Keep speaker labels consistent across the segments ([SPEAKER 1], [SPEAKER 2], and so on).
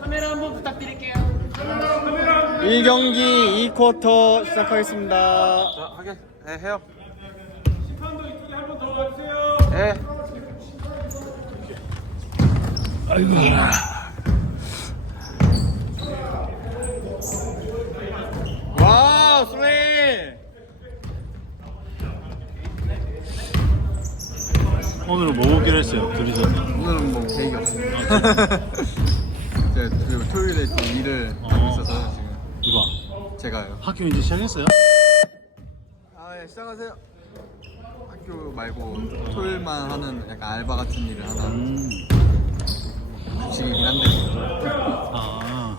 [SPEAKER 1] 카메라 한번 부탁드릴게요.
[SPEAKER 2] 1경기 2쿼터 시작하겠습니다.
[SPEAKER 3] 자, 하게. 해, 해요.
[SPEAKER 1] 심판도 이쪽에 한번 더 와주세요.
[SPEAKER 3] 해.
[SPEAKER 2] 와, 슬레이!
[SPEAKER 4] 오늘은 뭐 먹기로 했어요 둘이서
[SPEAKER 2] 오늘은 뭐 계획이 없습니다. 제가 그 토요일에 또 일을 하고
[SPEAKER 4] 어.
[SPEAKER 2] 있어서 지금
[SPEAKER 4] 누가?
[SPEAKER 2] 제가요.
[SPEAKER 4] 학교 이제 시작했어요?
[SPEAKER 2] 아, 예, 시작하세요. 학교 말고 토요일만 하는 약간 알바 같은 일을 하나
[SPEAKER 4] 음.
[SPEAKER 2] 주식이긴 한데
[SPEAKER 4] 아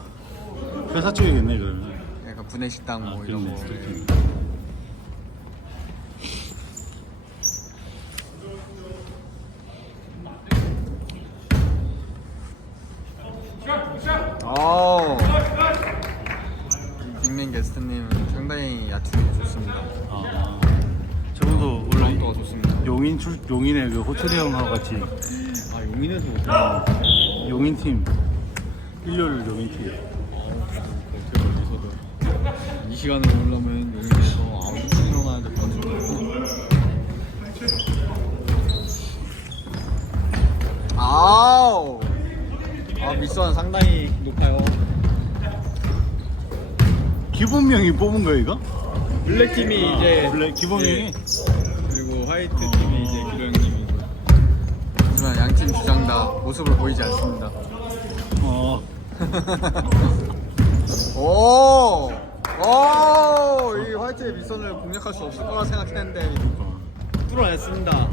[SPEAKER 4] 회사 쪽이겠네 그러면
[SPEAKER 2] 약간 구내식당 뭐
[SPEAKER 4] 아,
[SPEAKER 2] 이런
[SPEAKER 4] 그렇네
[SPEAKER 2] 거.
[SPEAKER 4] 그렇게.
[SPEAKER 2] 아, 빅맨 게스트님은 상당히 야투이 좋습니다.
[SPEAKER 4] 아 저분도 원래
[SPEAKER 2] 카운터가 좋습니다.
[SPEAKER 4] 용인 출 용인의 그 호철이 형하고 같이
[SPEAKER 2] 아, 용인에서
[SPEAKER 4] 용인 팀 일요일 용인
[SPEAKER 2] 팀이 시간에 오려면 용인에서 아홉 시것 같아요. 아우! 아, 미션 상당히 높아요.
[SPEAKER 4] 기본명이 뽑은 거야 이거?
[SPEAKER 2] 블랙 팀이
[SPEAKER 4] 아,
[SPEAKER 2] 이제
[SPEAKER 4] 원래 기본명이
[SPEAKER 2] 예, 그리고 화이트 팀이 이제 기로 형님이고 하지만 양팀 주장 다 모습을 보이지 않습니다.
[SPEAKER 4] 어
[SPEAKER 2] 오! 오! 이 화이트의 미션을 공략할 수 없을 거라 생각했는데 뚫어냈습니다.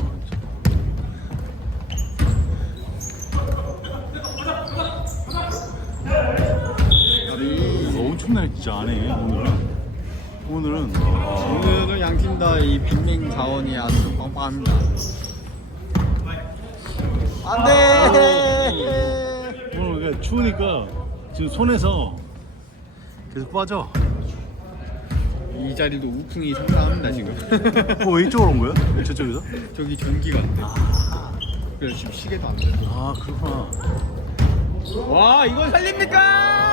[SPEAKER 4] 어, 엄청나게 진짜 안 해 오늘은 오늘은 아,
[SPEAKER 2] 오늘은 양팀 다 이 빅밍 자원이 아주 빵빵합니다. 안 돼!
[SPEAKER 4] 오늘 그러니까 추우니까 지금 손에서 계속 빠져
[SPEAKER 2] 이 자리도 우풍이 상당합니다, 지금.
[SPEAKER 4] 어, 왜 이쪽으로 온 거야? 저쪽에서?
[SPEAKER 2] 저기 전기가 안 돼. 그래서 지금 시계도 안 돼.
[SPEAKER 4] 아 그렇구나
[SPEAKER 2] 와, 이걸 살립니까?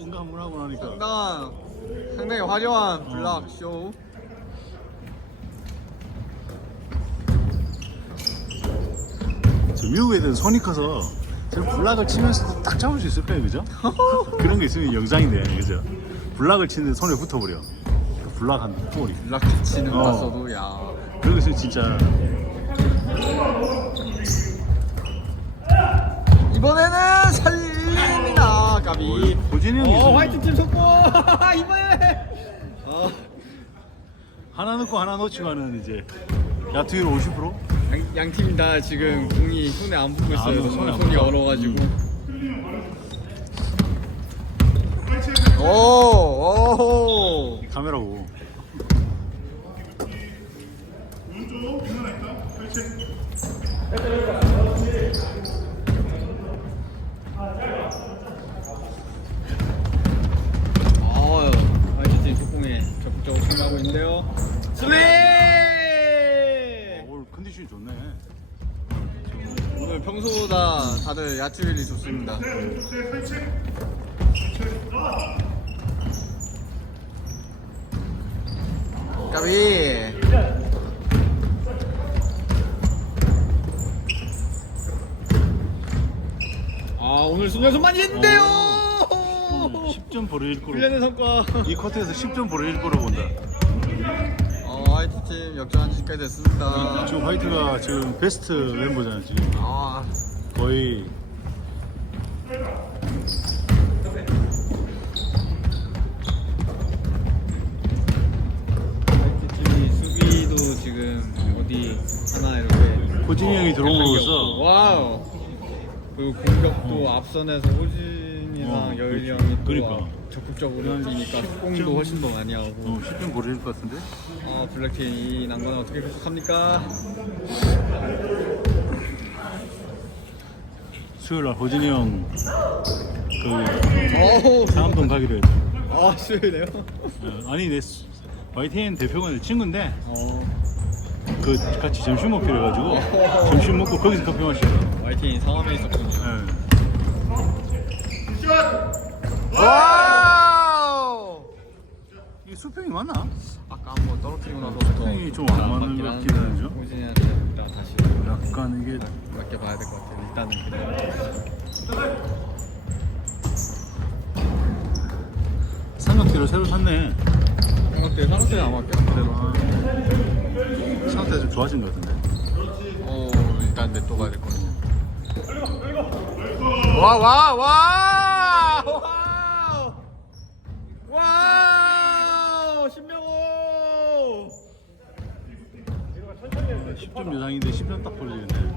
[SPEAKER 4] 한번 하고 나니까
[SPEAKER 2] 상당, 상당히 화려한 블락 쇼.
[SPEAKER 4] 저 미국 애들은 손이 커서 저 블락을 치면서도 딱 잡을 수 있을 거예요 그죠? 그런 게 있으면 영상인데 그죠? 블락을 치는데 손에 붙어버려 그 블락 한 볼이
[SPEAKER 2] 블락 치는 거
[SPEAKER 4] 어.
[SPEAKER 2] 봤어도, 야.
[SPEAKER 4] 그런 거 있으면 진짜 진이 형이
[SPEAKER 2] 어, 화이트 팀 속고! 이번에! 어,
[SPEAKER 4] 하나 넣고 하나 하는 이제 야투율 50%?
[SPEAKER 2] 양, 양팀다 지금 공이 손에 안 붙고 있어요.
[SPEAKER 4] 아,
[SPEAKER 2] 손,
[SPEAKER 4] 안
[SPEAKER 2] 손이
[SPEAKER 4] 붙어.
[SPEAKER 2] 얼어가지고. 오, 오.
[SPEAKER 4] 카메라고
[SPEAKER 2] 아, 다들 야투율이 좋습니다. 까비. 아 오늘 순간선 많이 했는데요.
[SPEAKER 4] 10점 벌어질 거로
[SPEAKER 2] 훈련의 성과.
[SPEAKER 4] 이 쿼터에서 10점 벌어질 거로 본다
[SPEAKER 2] 어 화이트 팀 역전한 지까지 됐습니다.
[SPEAKER 4] 지금 화이트가 지금 베스트 멤버잖아 지금
[SPEAKER 2] 아
[SPEAKER 4] 거의
[SPEAKER 2] 팀이 수비도 지금 어디 하나 이렇게
[SPEAKER 4] 호진이 형이 들어옴으로써
[SPEAKER 2] 와우. 그리고 공격도 앞선에서 호진이랑
[SPEAKER 4] 어,
[SPEAKER 2] 여일이
[SPEAKER 4] 그렇지.
[SPEAKER 2] 형이 또
[SPEAKER 4] 그러니까.
[SPEAKER 2] 적극적으로 뛰니까 공도 훨씬 더 많이 하고.
[SPEAKER 4] 어, 10점 벌어질 것 같은데?
[SPEAKER 2] 어, 블랙팀 이 난관을 어떻게 극복합니까?
[SPEAKER 4] 수요일 날 호진이 형그 상암동 가기로 했어.
[SPEAKER 2] 아 수요일에요?
[SPEAKER 4] 어, 아니 내 수- YTN 대표가 내 친구인데 어그 같이 점심 먹기로 해가지고 점심 먹고 거기서 커피 마시고.
[SPEAKER 2] YTN 상암에 있었군요
[SPEAKER 4] 예.
[SPEAKER 2] 와우
[SPEAKER 4] 이게 수평이 맞나?
[SPEAKER 2] 아까 한번 떨어뜨리고 나서부터
[SPEAKER 4] 수평이 좀안 맞는 것 같긴 하죠.
[SPEAKER 2] 호진이한테 다시
[SPEAKER 4] 약간 이게
[SPEAKER 2] 몇개 봐야 될 것 같아요. 일단은 그냥.
[SPEAKER 4] 삼각대로 새로 샀네.
[SPEAKER 2] 생각대 상태 아마 그대로.
[SPEAKER 4] 상태가 좀 좋아진 것 같은데.
[SPEAKER 2] 어 일단 냅둬 가야 될 것 같아요. 와와 와 와우 와우 신명호
[SPEAKER 4] 10점 이상인데 10점 딱 벌어지겠네.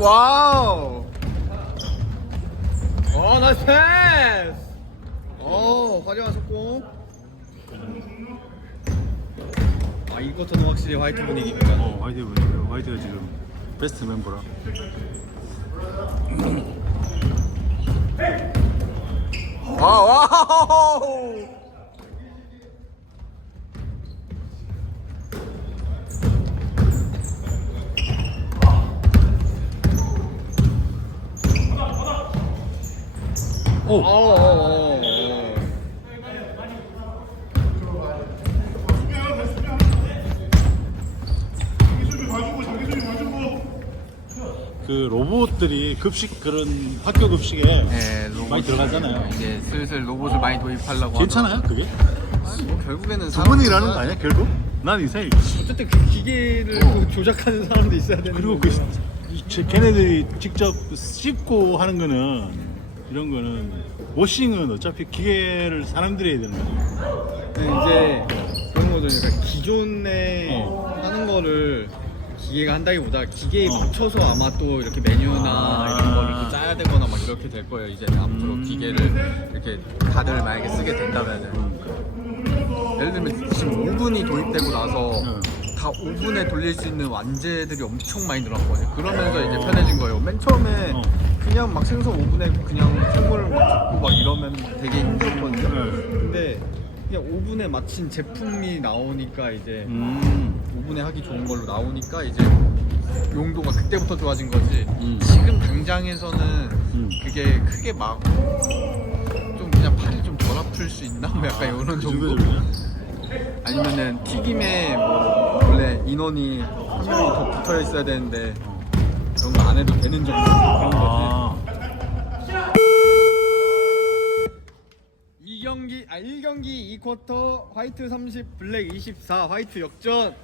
[SPEAKER 2] 와우! 어 나이스 패스! 어 속공 아 이것저는 확실히 화이트 분위기입니다
[SPEAKER 4] 어, 화이트 분위기야. 화이트가 지금 베스트 멤버라.
[SPEAKER 2] 와 와우
[SPEAKER 4] 오! 그 로봇들이 급식 그런 학교 급식에
[SPEAKER 2] 네, 로봇.
[SPEAKER 4] 많이 들어가잖아요.
[SPEAKER 2] 이제 슬슬 로봇을 많이 도입하려고
[SPEAKER 4] 괜찮아요, 그게?
[SPEAKER 2] 하더라고요. 뭐 결국에는
[SPEAKER 4] 두 분이
[SPEAKER 2] 사람보다-
[SPEAKER 4] 일하는 거 아니야, 결국? 난 이상해.
[SPEAKER 2] 어쨌든 그 기계를 그 조작하는 사람도 있어야 되는
[SPEAKER 4] 그리고
[SPEAKER 2] 거고.
[SPEAKER 4] 그 이- 제- 걔네들이 직접 씹고 하는 거는 이런 거는 워싱은 어차피 기계를 사람들이 해야 되는 거야.
[SPEAKER 2] 근데 이제 그런 거죠. 그러니까 기존에
[SPEAKER 4] 어.
[SPEAKER 2] 하는 거를 기계가 한다기보다 기계에
[SPEAKER 4] 어.
[SPEAKER 2] 맞춰서 아마 또 이렇게 메뉴나
[SPEAKER 4] 아.
[SPEAKER 2] 이런 거를 또 짜야 되거나 막 이렇게 될 거예요. 이제 앞으로
[SPEAKER 4] 음.
[SPEAKER 2] 기계를 이렇게 다들 만약에 쓰게 된다면은 예를 들면 지금 오븐이 도입되고 나서
[SPEAKER 4] 응.
[SPEAKER 2] 다 오븐에 돌릴 수 있는 완제들이 엄청 많이 늘었거든요. 그러면서 이제 편해진 거예요. 맨 처음에
[SPEAKER 4] 어.
[SPEAKER 2] 그냥 막 생선 오븐에 그냥 생물을 막 굽고 막 이러면 되게 힘들었거든요.
[SPEAKER 4] 네.
[SPEAKER 2] 근데 그냥 오븐에 맞춘 제품이 나오니까 이제
[SPEAKER 4] 음.
[SPEAKER 2] 오븐에 하기 좋은 걸로 나오니까 이제 용도가 그때부터 좋아진 거지.
[SPEAKER 4] 음.
[SPEAKER 2] 지금 당장에서는
[SPEAKER 4] 음.
[SPEAKER 2] 그게 크게 막 좀 그냥 팔이 좀 덜 아플 수 있나? 뭐 약간 이런
[SPEAKER 4] 그
[SPEAKER 2] 정도? 아니면은 튀김에 뭐 원래 인원이 한 명이 더 붙어 있어야 되는데 그런 거 안 해도 되는 정도 그런 거지.
[SPEAKER 4] 아.
[SPEAKER 2] 이 경기 아 1경기 2쿼터 화이트 30 블랙 24 화이트 역전